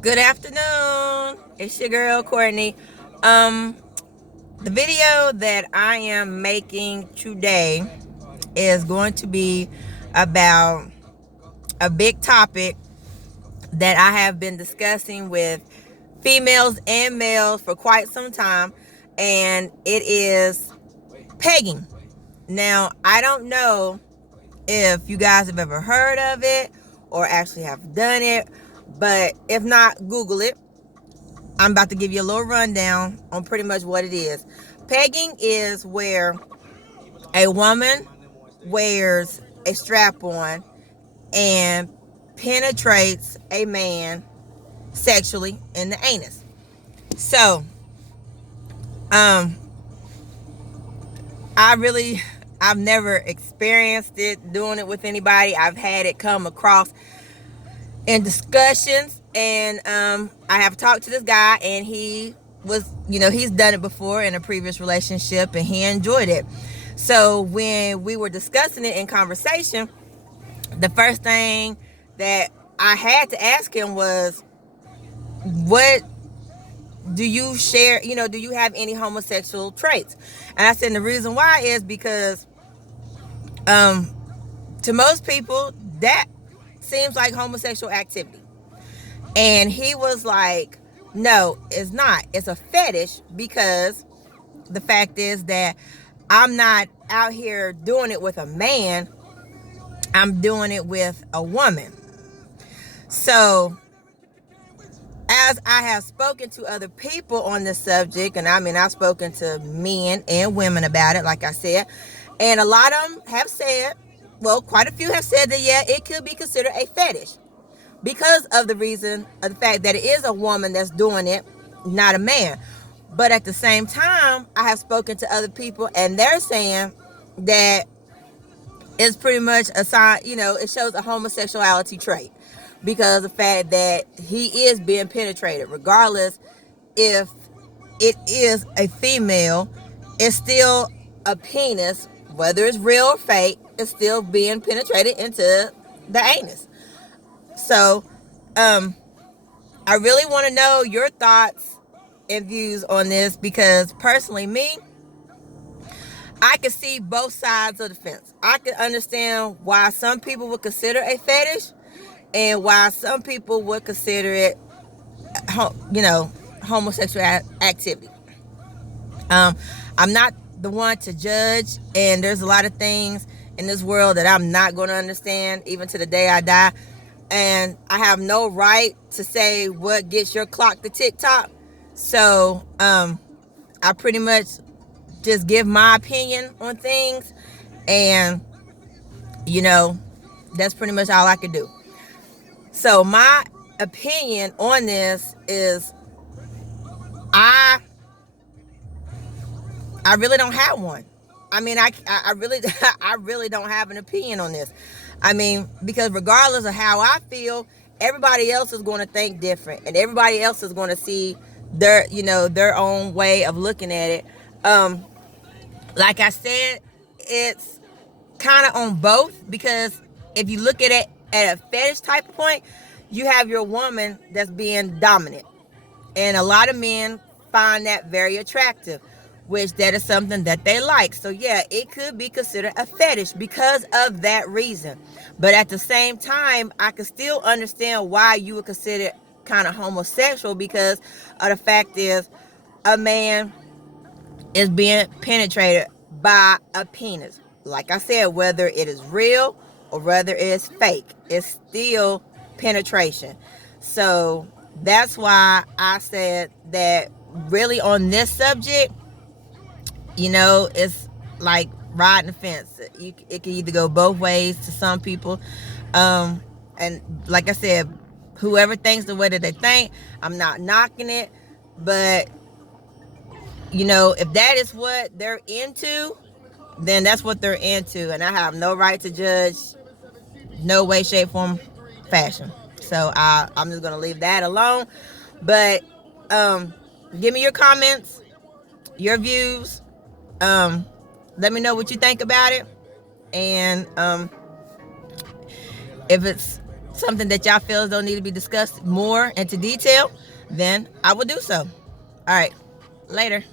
Good afternoon. It's your girl Courtney. Um, the video that I am making today is going to be about a big topic that I have been discussing with females and males for quite some time, and it is pegging. Now, I don't know if you guys have ever heard of it or actually have done it, but if not, Google it. I'm about to give you a little rundown on pretty much what it is. Pegging is where a woman wears a strap on and penetrates a man sexually in the anus. So, um, I really, I've never experienced it doing it with anybody. I've had it come across in discussions, and I have talked to this guy, and he was, he's done it before in a previous relationship, and he enjoyed it. So when we were discussing it in conversation, the first thing that I had to ask him was, what do you share? Do you have any homosexual traits? And I said the reason why is because um to most people that seems like homosexual activity. And he was like, no, it's not. It's a fetish, because the fact is that I'm not out here doing it with a man, I'm doing it with a woman. So, as I have spoken to other people on this subject, and I've spoken to men and women about it, like I said, and a lot of them have said, well, quite a few have said that, yeah, it could be considered a fetish, because of the reason of the fact that it is a woman that's doing it, not a man. But at the same time, I have spoken to other people, and they're saying that it's pretty much a sign, it shows a homosexuality trait, because of the fact that he is being penetrated, regardless if it is a female, it's still a penis, whether it's real or fake, it's still being penetrated into the anus. So, I really want to know your thoughts and views on this, because personally, me, I can see both sides of the fence. I can understand why some people would consider a fetish and why some people would consider it, homosexual activity. Um, I'm not the one to judge, and there's a lot of things in this world that I'm not going to understand, even to the day I die. And I have no right to say what gets your clock to tick tock. So, I pretty much just give my opinion on things, and you know, that's pretty much all I can do. So, my opinion on this is, I I really don't have one. I really I really don't have an opinion on this. Because regardless of how I feel, everybody else is going to think different, and everybody else is going to see their own way of looking at it. Um, like I said, it's kind of on both, because if you look at it at a fetish type of point, you have your woman that's being dominant, and a lot of men find that very attractive, which that is something that they like. So yeah, it could be considered a fetish because of that reason. But at the same time, I can still understand why you would consider it kind of homosexual, because of the fact is, a man is being penetrated by a penis. Like I said, whether it is real or whether it's fake, it's still penetration. So that's why I said that, really, on this subject, it's like riding the fence. It can either go both ways to some people. And like I said, whoever thinks the way that they think, I'm not knocking it. But, if that is what they're into, then that's what they're into. And I have no right to judge, no way, shape, form, fashion. So I'm just going to leave that alone. But give me your comments, your views. Um, Let me know what you think about it. And if it's something that y'all feel don't need to be discussed more into detail, then I will do so. All right, later.